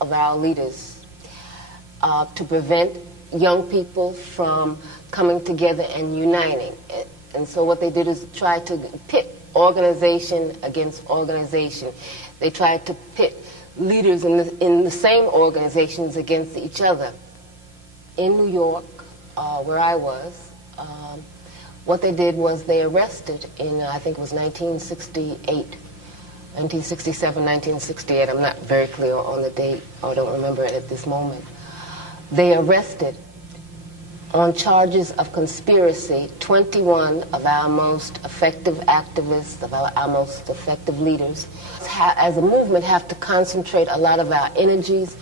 of our leaders to prevent young people from coming together and uniting. And so what they did is try to pit organization against organization. They tried to pit leaders in the same organizations against each other. In New York, where I was, what they did was they arrested in, I think it was 1967, 1968, I'm not very clear on the date, I don't remember it at this moment. They arrested on charges of conspiracy 21 of our most effective activists, of our most effective leaders. As a movement, have to concentrate a lot of our energies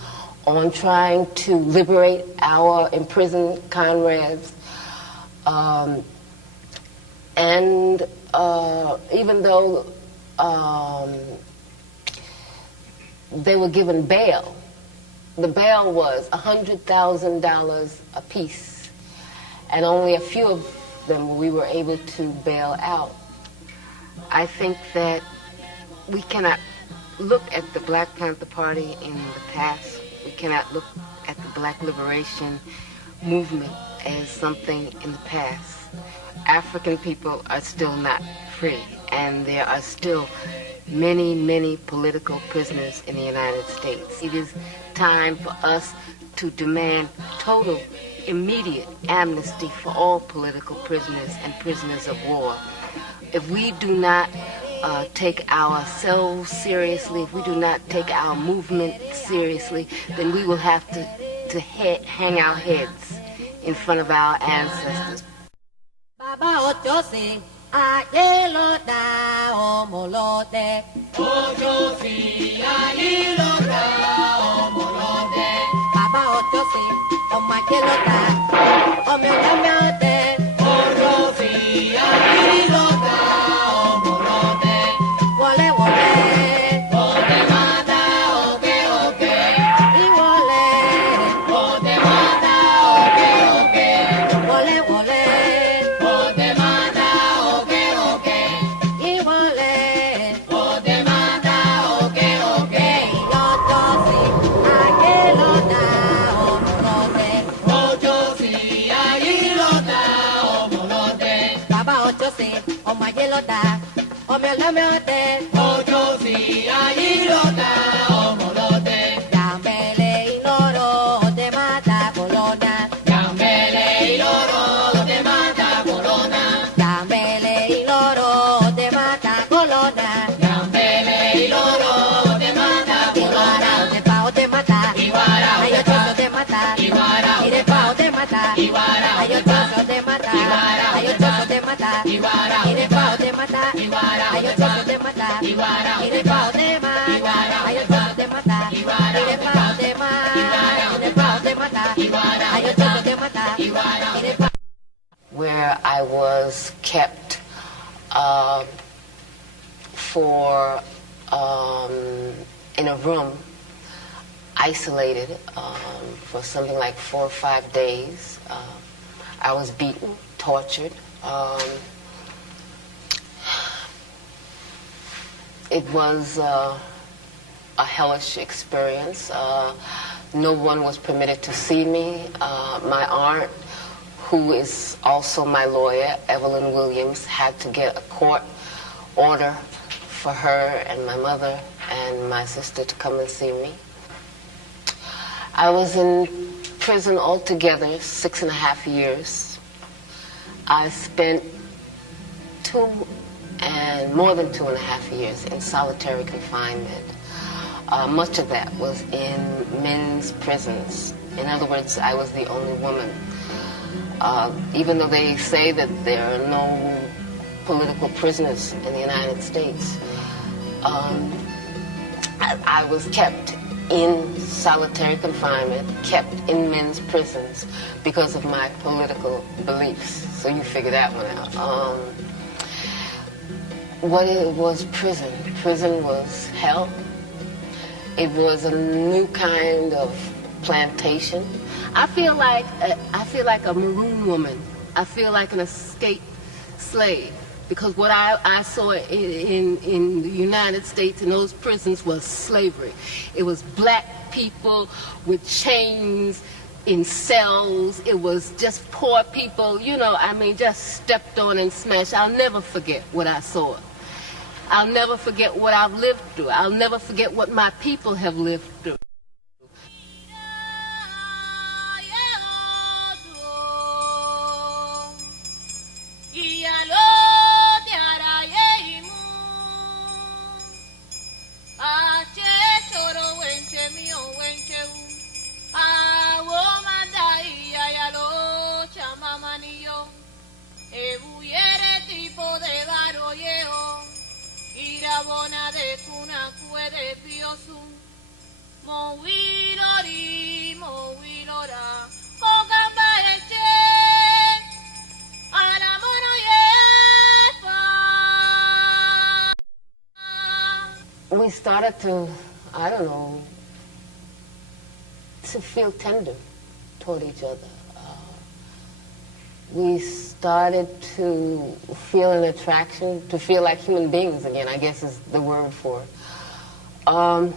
on trying to liberate our imprisoned comrades. Even though they were given bail, the bail was $100,000 apiece, and only a few of them we were able to bail out. I think that we cannot look at the Black Panther Party in the past. We cannot look at the Black Liberation Movement as something in the past. African people are still not free, and there are still many, many political prisoners in the United States. It is time for us to demand total, immediate amnesty for all political prisoners and prisoners of war. If we do not take ourselves seriously, if we do not take our movement seriously, then we will have to hang our heads in front of our ancestors. Baba Ochosi, Ayeloda, Omolode. Ochosi, Ayeloda, Omolode. Baba Ochosi, Omayeloda, Omolode. Ochosi, Ayeloda, Omolode. Wole, wole. Wole, mada, oke, oke. Iwole. Wole, mada, oke, oke. Wole, wole. Omayeloda, Omeolode, Ojosi, Ayiloda, Omolode, Yambele Iloro, de Mata Bolona, Yambele Iloro, de Mata Bolona, Yambele Iloro, de Mata Bolona, Yambele Iloro, de Mata Bolona, de Pao de Mata, Iwara, Ayochoso de Mata, Iwara, y de Pao de Mata, Iwara, Ayochoso de Mata, Iwara, Ayochoso de Mata, Iwara, y de Pao de Mata, Iwara, Ayochoso de Mata, Iwara, y de Pao de Mata, Iwara, Ayochoso de Mata, Iwara, y de Pao de Mata, Iwara, y de Pao de Mata, Iwara, Ayochoso de Mata, Iwara, y de Pao. Where I was kept in a room, isolated for something like 4 or 5 days. I was beaten, tortured. It was a hellish experience. No one was permitted to see me. My aunt, who is also my lawyer, Evelyn Williams, had to get a court order for her and my mother and my sister to come and see me. I was in prison altogether 6.5 years. I spent more than 2.5 years in solitary confinement. Much of that was in men's prisons. In other words, I was the only woman. Even though they say that there are no political prisoners in the United States, I was kept in solitary confinement, kept in men's prisons because of my political beliefs. So you figure that one out. What it was prison? Prison was hell. It was a new kind of plantation. I feel like a maroon woman. I feel like an escaped slave. because what I saw in the United States in those prisons was slavery. It was black people with chains in cells. It was just poor people, you know, I mean, just stepped on and smashed. I'll never forget what I saw. I'll never forget what I've lived through. I'll never forget what my people have lived through. We started to, I don't know, to feel tender toward each other. We started to feel an attraction, to feel like human beings again, I guess is the word for it. And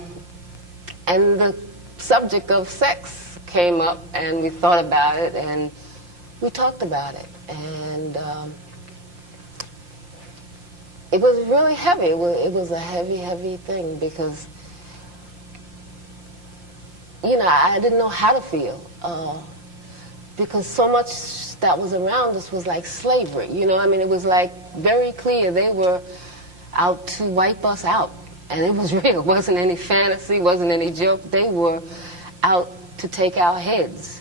the subject of sex came up, and we thought about it, and we talked about it. And it was really heavy. It was a heavy, heavy thing because, you know, I didn't know how to feel because so much that was around us was like slavery. You know, I mean, it was like very clear they were out to wipe us out. And it was real. It wasn't any fantasy, wasn't any joke. They were out to take our heads.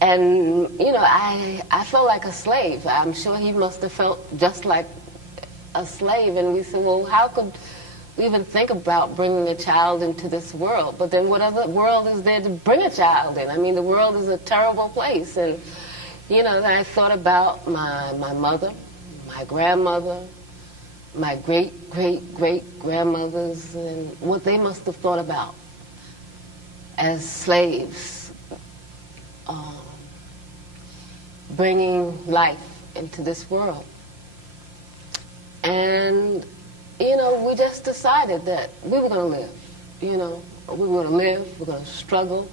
And, you know, I felt like a slave. I'm sure he must have felt just like a slave. And we said, well, how could we even think about bringing a child into this world? But then what other world is there to bring a child in? I mean, the world is a terrible place. And, you know, I thought about my mother, my grandmother, my great-great-great-grandmothers, and what they must have thought about as slaves, bringing life into this world. And, you know, we just decided that we were going to live, you know. We were going to live, we're going to struggle,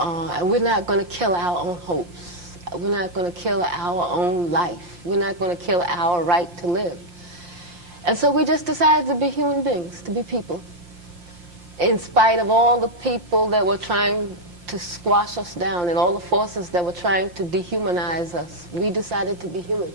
and we're not going to kill our own hopes. We're not going to kill our own life. We're not going to kill our right to live. And so we just decided to be human beings, to be people. In spite of all the people that were trying to squash us down and all the forces that were trying to dehumanize us, we decided to be human.